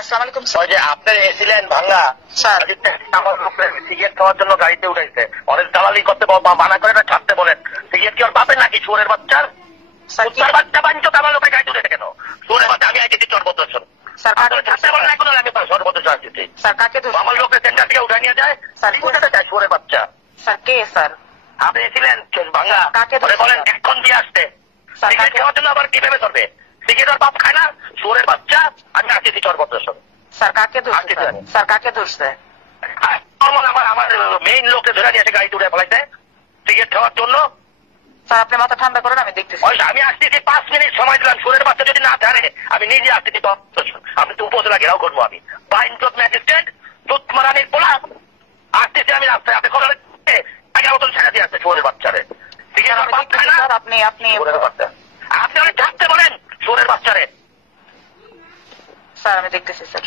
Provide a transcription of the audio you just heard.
আসসালামু আলাইকুম ওই যে আপনার এসিলেন ভাঙ্গা স্যার। আমার সিগারেট খাওয়ার জন্য গাড়িতে উঠাইছে, অনেক দালালি করতে মানা করে না, ছাড়তে বলেন। সিগারেট কি ওর বাপের নাকি সুরের বাচ্চার? সুরের বাচ্চা বাঞ্চ আমার লোকের গাড়ি উঠে কেন? সুরের বাচ্চা আমি আইতেছি চরবদ্দর্শন। ছাড়তে বলেন এখন আমি সর্বদর্শন আসতেছি। স্যার কাকে আমার লোকের সেন্টার থেকে উঠে নিয়ে যায়, সুরের বাচ্চা। স্যার কে স্যার? আপনি এসিলেন ভাঙ্গা, কাকে বলেন এখন দিয়ে আসতে। সিগারেট খাওয়ার জন্য আবার কিভাবে করবে? সিগারেট ওর বাপ খায় না, সুরের বাচ্চা। আমি আসতেছি চরবদ্দর্শন। স্যার কাকে ধরছে? স্যার কাকে ধরছে? আমার মেইন লোককে ধরে নিয়ে এসে গাড়ি তুলে ফেলাইছে সিগারেট খাওয়ার জন্য। স্যার আপনি মাথা ঠান্ডা করেন, আমি দেখতেছি। আমি আসতেছি 5 মিনিট সময় দিলাম, সুরের বাচ্চা যদি না ধরে আমি নিজে আসতেছি। আমি তো উপজেলা ঘেরাও করবো, আমি বাইনচোদ ম্যাজিস্ট্রেট দুধমারানির পোলা আসতেছি। আমি রাস্তায় আপনি খবর আগের মতন ছেড়ে দিয়ে আসছে সুরের বাচ্চারে। আপনি আপনি আপনি অনেক থাকতে বলেন সুরের বাচ্চারে। স্যার আমি দেখতেছি স্যার।